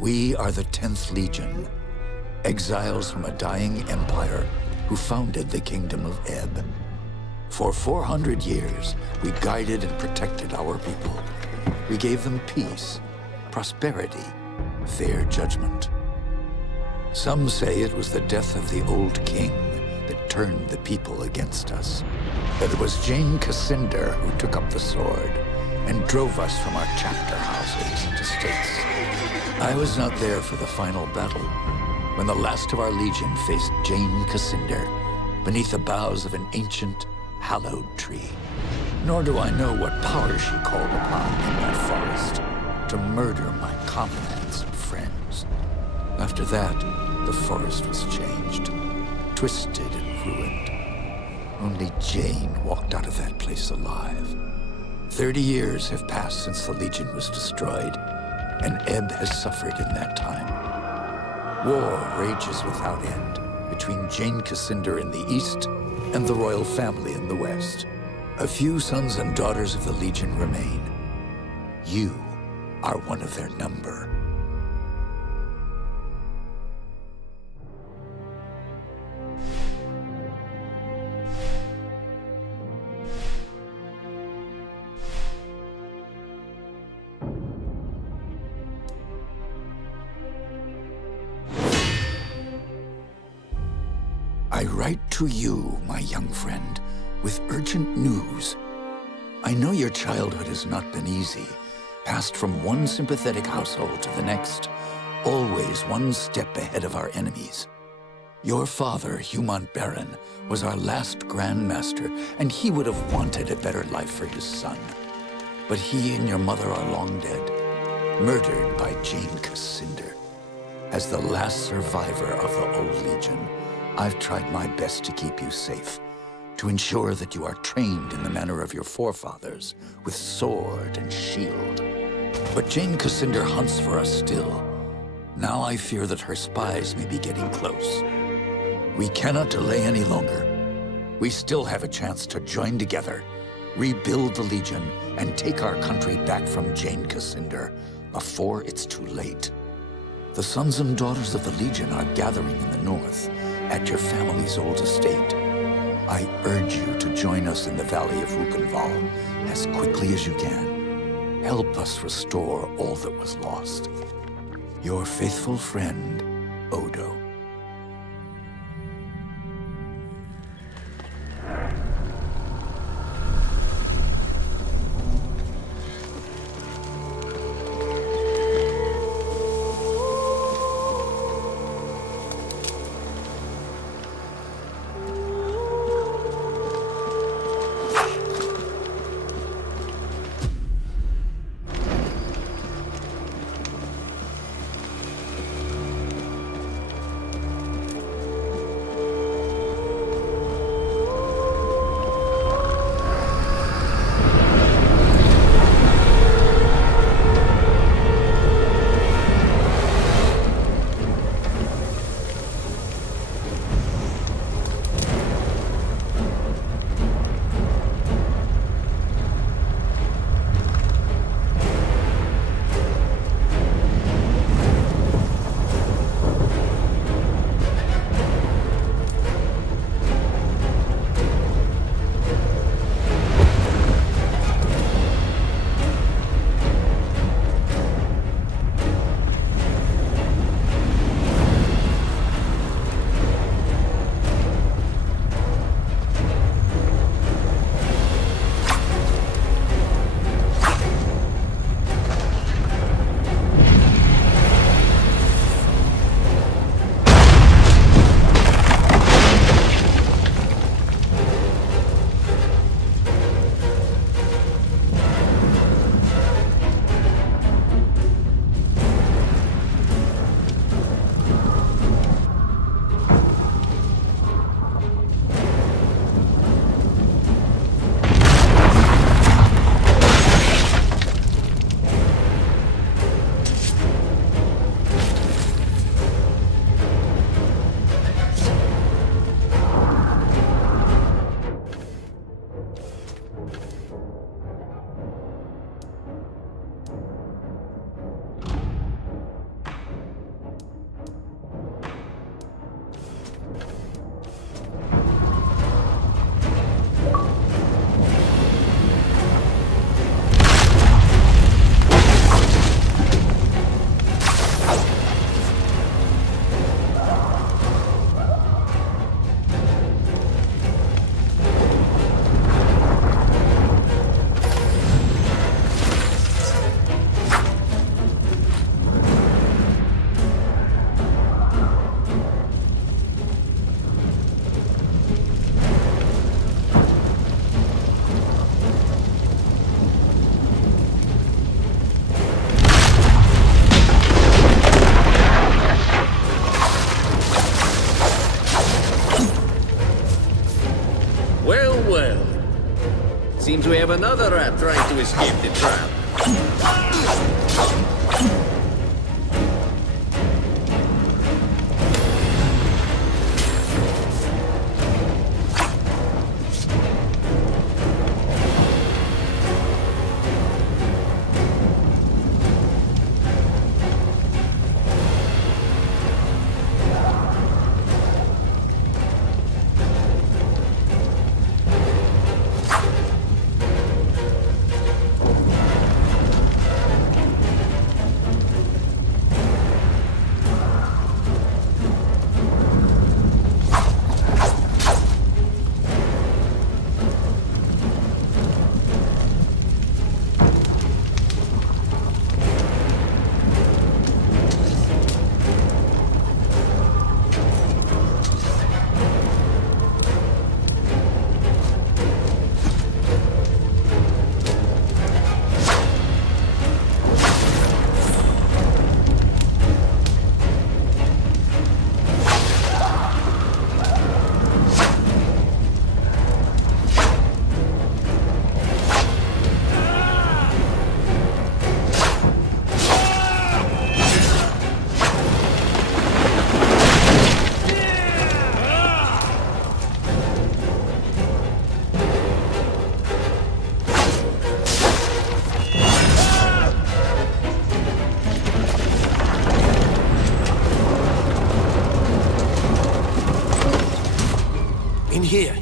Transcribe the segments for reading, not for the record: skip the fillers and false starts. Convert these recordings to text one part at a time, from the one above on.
We are the 10th Legion, exiles from a dying empire who founded the Kingdom of Ebb. For 400 years, we guided and protected our people. We gave them peace, prosperity, fair judgment. Some say it was the death of the old king that turned the people against us. That it was Jane Cascinder who took up the sword and drove us from our chapter houses and estates. I was not there for the final battle, when the last of our legion faced Jane Cascinder beneath the boughs of an ancient, hallowed tree. Nor do I know what power she called upon in that forest to murder my comrades and friends. After that, the forest was changed, twisted and ruined. Only Jane walked out of that place alive. 30 years have passed since the Legion was destroyed, and Ebb has suffered in that time. War rages without end between Jane Cascinder in the east and the royal family in the west. A few sons and daughters of the Legion remain. You are one of their number. I write to you, my young friend, with urgent news. I know your childhood has not been easy, passed from one sympathetic household to the next, always one step ahead of our enemies. Your father, Hugh Montbaron, was our last Grand Master, and he would have wanted a better life for his son. But he and your mother are long dead, murdered by Jane Cascinder. As the last survivor of the old Legion, I've tried my best to keep you safe, to ensure that you are trained in the manner of your forefathers, with sword and shield. But Jane Cascinder hunts for us still. Now I fear that her spies may be getting close. We cannot delay any longer. We still have a chance to join together, rebuild the Legion, and take our country back from Jane Cascinder before it's too late. The sons and daughters of the Legion are gathering in the north, at your family's old estate. I urge you to join us in the Valley of Rukenval as quickly as you can. Help us restore all that was lost. Your faithful friend, Odo. we have another rat trying to escape the trap. In here.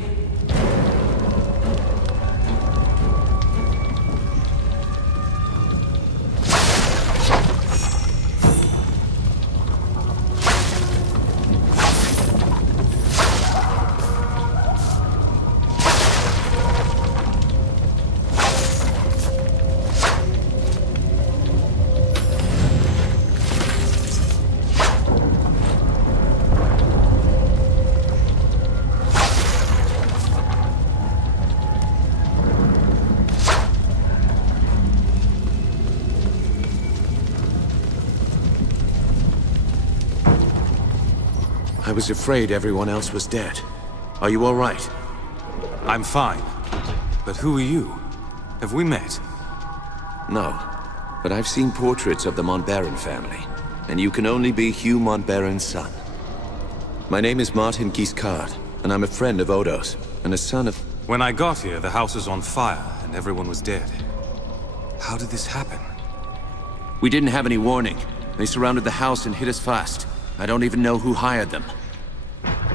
I was afraid everyone else was dead. Are you all right? I'm fine. But who are you? Have we met? No. But I've seen portraits of the Montbaron family, and you can only be Hugh Montbaron's son. My name is Martin Guiscard, and I'm a friend of Odo's, and a son of... When I got here, the house was on fire, and everyone was dead. How did this happen? We didn't have any warning. They surrounded the house and hit us fast. I don't even know who hired them.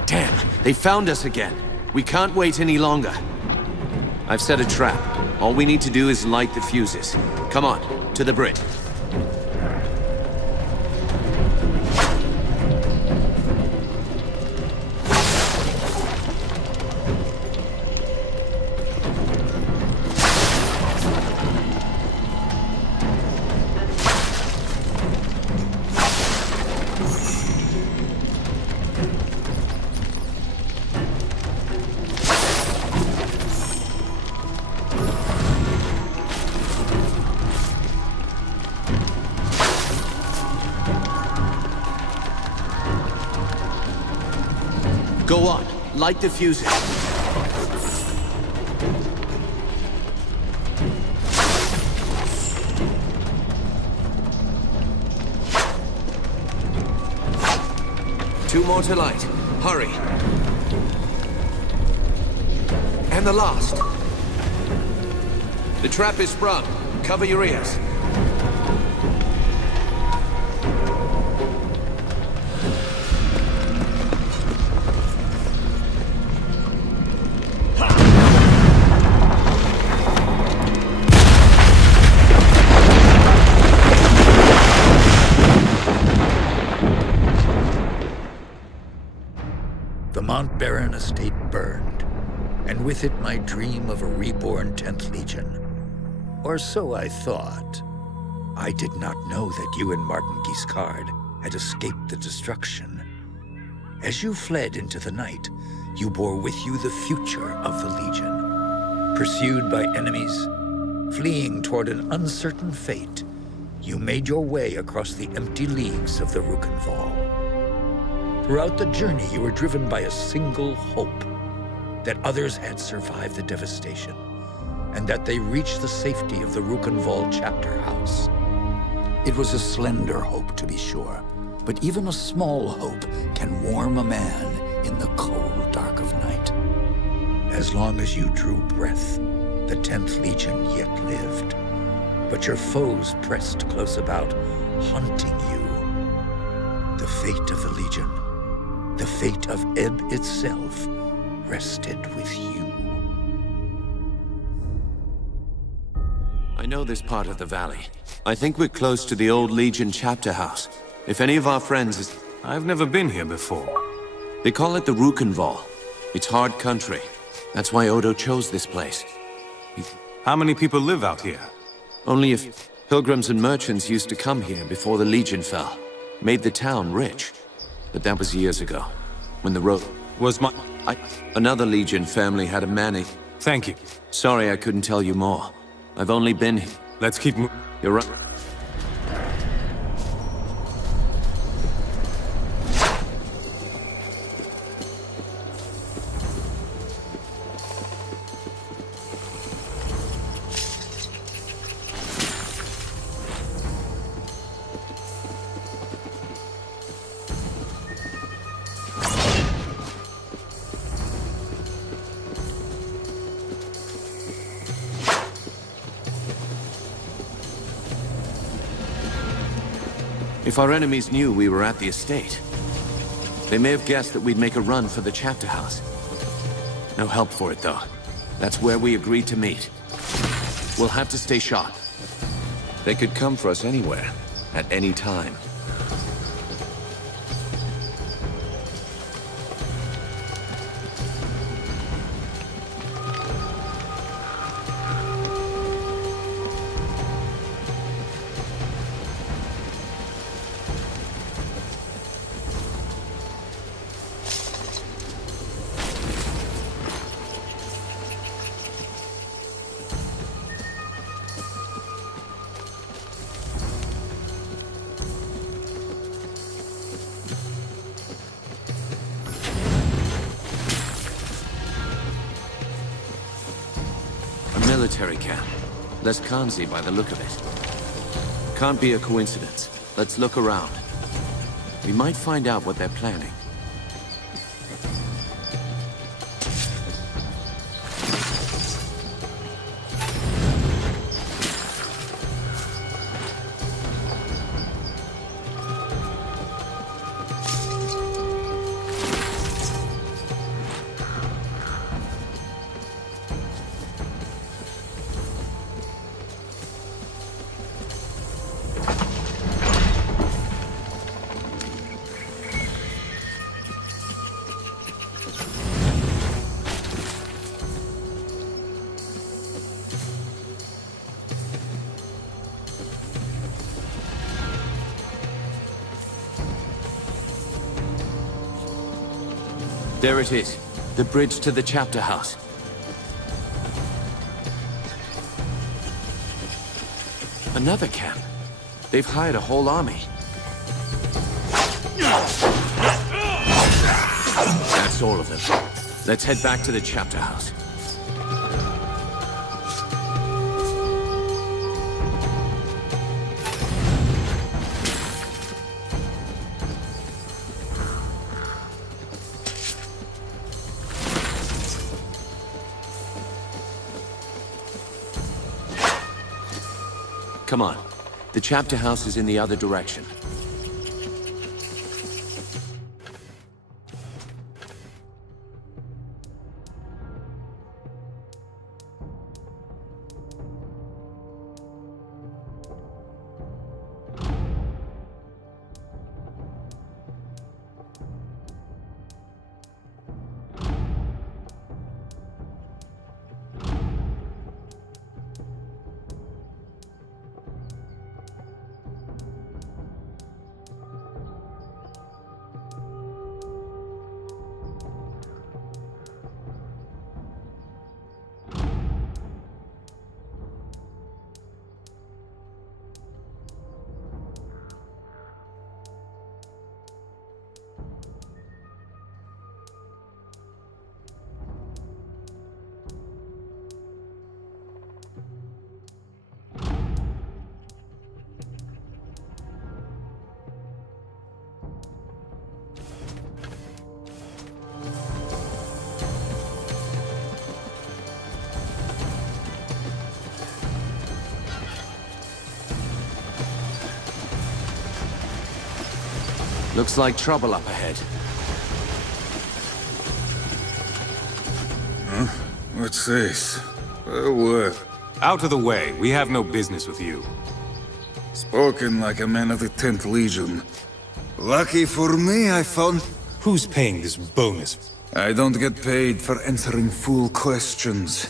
Damn, they found us again. We can't wait any longer. I've set a trap. All we need to do is light the fuses. Come on, to the bridge. Go on, light the fuses. Two more to light. Hurry. And the last. The trap is sprung. Cover your ears. The Montbaron estate burned, and with it my dream of a reborn 10th Legion. Or so I thought. I did not know that you and Martin Guiscard had escaped the destruction. As you fled into the night, you bore with you the future of the Legion. Pursued by enemies, fleeing toward an uncertain fate, you made your way across the empty leagues of the Rukenval. Throughout the journey, you were driven by a single hope, that others had survived the devastation, and that they reach the safety of the Rukenval chapter house. It was a slender hope, to be sure, but even a small hope can warm a man in the cold dark of night. As long as you drew breath, the 10th Legion yet lived, but your foes pressed close about, hunting you. The fate of the Legion, the fate of Ebb itself, rested with you. I know this part of the valley. I think we're close to the old Legion chapter house. If any of our friends is... I've never been here before. They call it the Rukenval. It's hard country. That's why Odo chose this place. How many people live out here? Only if pilgrims and merchants used to come here before the Legion fell. Made the town rich. But that was years ago, when the road... Was my... Another Legion family had a manning. Thank you. Sorry I couldn't tell you more. I've only been here. Let's keep moving. You're right. If our enemies knew we were at the estate, they may have guessed that we'd make a run for the chapter house. No help for it, though. That's where we agreed to meet. We'll have to stay sharp. They could come for us anywhere, at any time. Military camp. Less Khanzi by the look of it. Can't be a coincidence. Let's look around. We might find out what they're planning. There it is. The bridge to the chapter house. Another camp. They've hired a whole army. That's all of them. Let's head back to the chapter house. Come on. The chapter house is in the other direction. Looks like trouble up ahead. What's this? What? Out of the way. We have no business with you. Spoken like a man of the 10th Legion. Lucky for me, I found... Who's paying this bonus? I don't get paid for answering fool questions.